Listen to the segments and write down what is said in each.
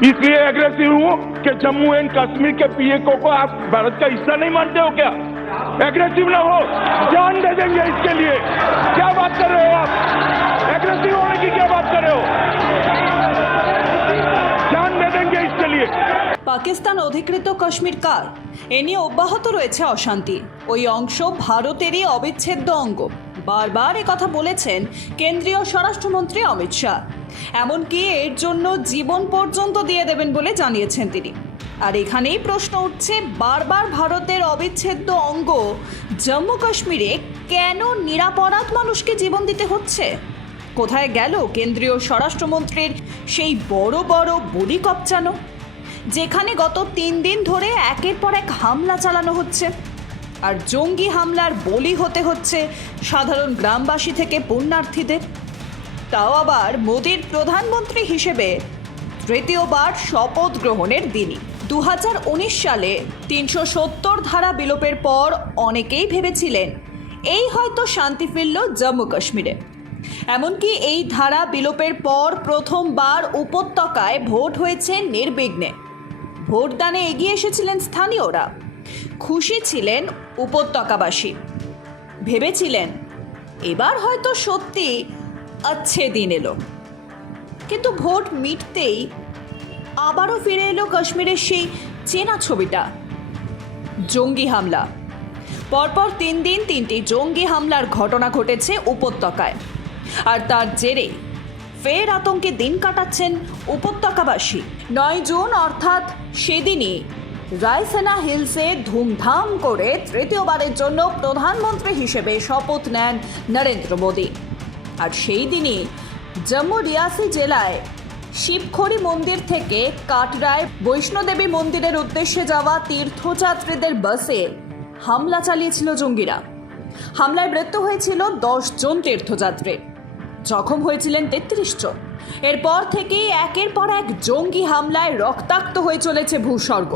इसलिए एग्रेसिव हूँ कि जम्मू एंड कश्मीर के पीएको को आप भारत का हिस्सा नहीं मानते हो क्या? एग्रेसिव ना हो, जान दे देंगे इसके लिए। क्या बात कर रहे हो आप? एग्रेसिव होने की क्या बात कर रहे हो? जान दे देंगे इसके लिए। পাকিস্তান অধিকৃত কাশ্মীর কার এ নিয়ে অব্যাহত রয়েছে অশান্তি। ওই অংশ ভারতেরই অবিচ্ছেদ্য অঙ্গ। বারবার কথা বলেছেন কেন্দ্রীয় স্বরাষ্ট্রমন্ত্রী অমিত শাহ। এমনকি এর জন্য জীবন পর্যন্ত দিয়ে দেবেন বলে জানিয়েছেন তিনি। আর এখানেই প্রশ্ন উঠছে, বারবার ভারতের অবিচ্ছেদ্য অঙ্গ জম্মু কাশ্মীরে কেন নিরাপরাধ মানুষকে জীবন দিতে হচ্ছে? কোথায় গেল কেন্দ্রীয় স্বরাষ্ট্রমন্ত্রীর সেই বড় বড় বলি কপচানো, যেখানে গত 3 দিন ধরে একের পর এক হামলা চালানো হচ্ছে? আর জঙ্গি হামলার বলি হতে হচ্ছে সাধারণ গ্রামবাসী থেকে পুণ্যার্থীদের। তাও আবার মোদির প্রধানমন্ত্রী হিসেবে তৃতীয়বার শপথ গ্রহণের দিনই। 2019 সালে 370 ধারা বিলোপের পর অনেকেই ভেবেছিলেন এই হয়তো শান্তি ফিরল জম্মু কাশ্মীরে। এমনকি এই ধারা বিলোপের পর প্রথমবার উপত্যকায় ভোট হয়েছে নির্বিঘ্নে। ভোটদানে এগিয়ে এসেছিলেন স্থানীয়রা, খুশি ছিলেন উপত্যকাবাসী, ভেবেছিলেন এবার হয়তো সত্যি अच्छे দিন এলো। কিন্তু ভোট মিটতেই আবারও ফিরে এলো কাশ্মীরের সেই চেনা ছবিটা, জঙ্গি হামলা। পরপর 3 দিন 3টি জঙ্গি হামলার ঘটনা ঘটেছে উপত্যকায়। আর তার জেরে ফের আতঙ্কে দিন কাটাচ্ছেন উপত্যকাবাসী। 9 জুন অর্থাৎ সেদিনই রায়সেনা হিলসে ধুমধাম করে তৃতীয়বারের জন্য প্রধানমন্ত্রী হিসেবে শপথ নেন নরেন্দ্র মোদী। আর সেই দিনই জম্মু রিয়াসি জেলায় শিবখড়ি মন্দির থেকে কাটরায় বৈষ্ণোদেবী মন্দিরের উদ্দেশ্যে যাওয়া তীর্থযাত্রীদের বাসে হামলা চালিয়েছিল জঙ্গিরা। হামলায় মৃত্যু হয়েছিল 10 জন তীর্থযাত্রী, জখম হয়েছিলেন 33 জন। এরপর থেকেই একের পর এক জঙ্গি হামলায় রক্তাক্ত হয়ে চলেছে ভূস্বর্গ।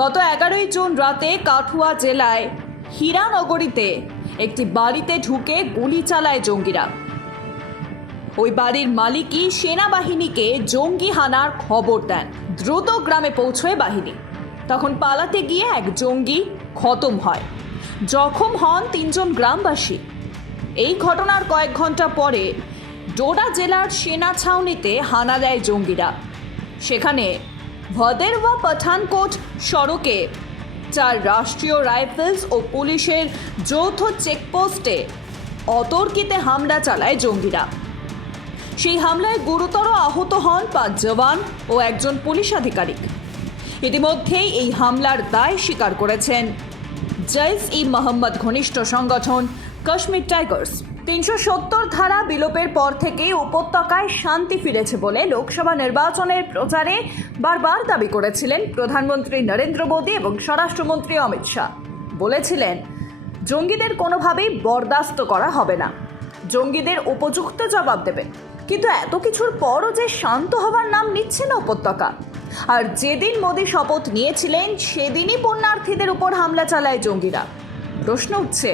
গত 11 জুন রাতে কাঠুয়া জেলায় হীরানগরীতে একটি বাড়িতে ঢুকে গুলি চালায় জঙ্গিরা। ওই বাড়ির মালিকই সেনাবাহিনীকে জঙ্গি হানার খবর দেন। দ্রুত গ্রামে পৌঁছয় বাহিনী। তখন পালাতে গিয়ে এক জঙ্গি খতম হয়, জখম হন 3 জন গ্রামবাসী। এই ঘটনার কয়েক ঘন্টা পরে ডোডা জেলার সেনা ছাউনিতে হানা দেয় জঙ্গিরা। সেখানে ভদেরওয়া পাঠানকোট সড়কে 4 রাষ্ট্রীয় রাইফেলস ও পুলিশের যৌথ চেকপোস্টে অতর্কিতে হামলা চালায় জঙ্গিরা। সেই হামলায় গুরুতর আহত হন 5 জওয়ান ও একজন পুলিশ আধিকারিক। ইতিমধ্যেই এই হামলার দায় স্বীকার করেছেন জৈশ-ই-মোহাম্মদ ঘনিষ্ঠ সংগঠন কাশ্মীর টাইগার্স। 370 ধারা বিলোপের পর থেকেই উপত্যকায় শান্তি ফিরেছে বলে লোকসভা নির্বাচনের প্রচারে বারবার দাবি করেছিলেন প্রধানমন্ত্রী নরেন্দ্র মোদী এবং স্বরাষ্ট্রমন্ত্রী অমিত শাহ। বলেছিলেন জঙ্গিদের কোনোভাবেই বরদাস্ত করা হবে না, জঙ্গিদের উপযুক্ত জবাব দেবে। কিন্তু এত কিছুর পরও যে শান্ত হওয়ার নাম নিচ্ছে না উপত্যকা। আর যেদিন মোদী শপথ নিয়েছিলেন সেদিনই পুণ্যার্থীদের উপর হামলা চালায় জঙ্গিরা। প্রশ্ন উঠছে,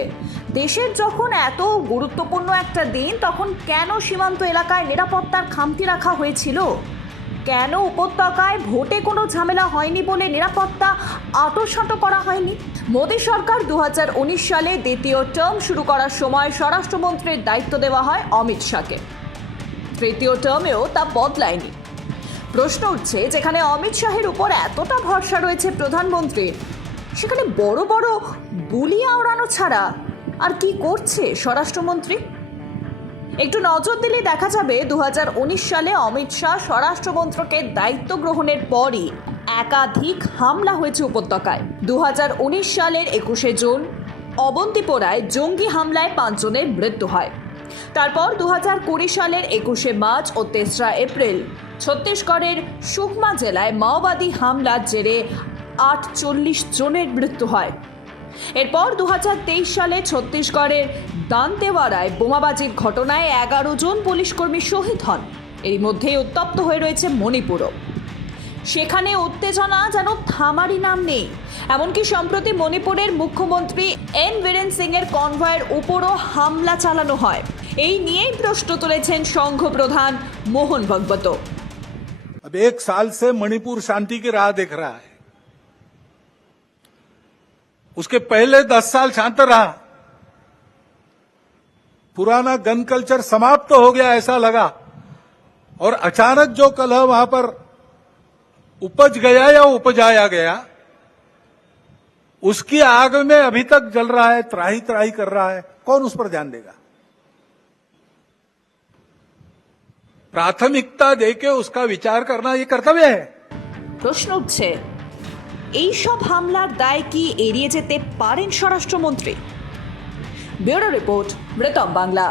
দেশের যখন এত গুরুত্বপূর্ণ একটা দিন, তখন কেন সীমান্ত এলাকায় নিরাপত্তার খামতি রাখা হয়েছিল? কেন উপত্যকায় ভোটে কোনো ঝামেলা হয়নি বলে নিরাপত্তা আঁটোসাঁটো করা হয়নি? মোদী সরকার 2019 সালে দ্বিতীয় টার্ম শুরু করার সময় স্বরাষ্ট্রমন্ত্রীর দায়িত্ব দেওয়া হয় অমিত শাহকে। তৃতীয় টার্মেও তা বদলায়নি। প্রশ্ন উঠছে, যেখানে অমিত শাহের উপর এতটা ভরসা রয়েছে প্রধানমন্ত্রীর, সেখানে বড় বড় বুলি আওড়ানো ছাড়া আর কি করছে স্বরাষ্ট্রমন্ত্রী? একটু নজর দিলে দেখা যাবে 2019 সালে অমিত শাহ স্বরাষ্ট্রমন্ত্রকে দায়িত্ব গ্রহণের পরই একাধিক হামলা হয়েছে উপত্যকায়। 2019 সালের 21 জুন অবন্তিপোরায় জঙ্গি হামলায় 5 জনের মৃত্যু হয়। তারপর 2020 সালের 21 মার্চ ও 3রা এপ্রিল ছত্তিশগড়ের সুকমা জেলায় মাওবাদী হামলার জেরে 48 জনের মৃত্যু হয়। এরপর 2023 সালে ছত্তিশগড়ের দান্তেওয়াড়ায় বোমাবাজির ঘটনায় 11 জন পুলিশকর্মী শহীদ হন। এর মধ্যেই উত্তপ্ত হয়ে রয়েছে মণিপুরও। সেখানে উত্তেজনা যেন থামারই নাম নেই। এমনকি সম্প্রতি মণিপুরের মুখ্যমন্ত্রী এন বীরেন সিং এর কনভয়ের উপরও হামলা চালানো হয়। এই নিয়েই প্রশ্ন তুলেছেন সংঘ প্রধান মোহন ভগবত। अब 1 साल से मणिपुर शांति की राह देख रहा है। उसके पहले 10 साल शांत रहा। पुराना गन कल्चर समाप्त तो हो गया ऐसा लगा, और अचानक जो कलह वहां पर उपज गया या उपजाया गया, उसकी आग में अभी तक जल रहा है, त्राही त्राही कर रहा है। कौन उस पर ध्यान देगा? प्राथमिकता देके उसका विचार करना ये कर्तव्य है। প্রশ্ন উঠছে, এই সব হামলার দায় কি এড়িয়ে যেতে পারেন স্বরাষ্ট্রমন্ত্রী? ব্যুরো রিপোর্ট, মৃতম বাংলা।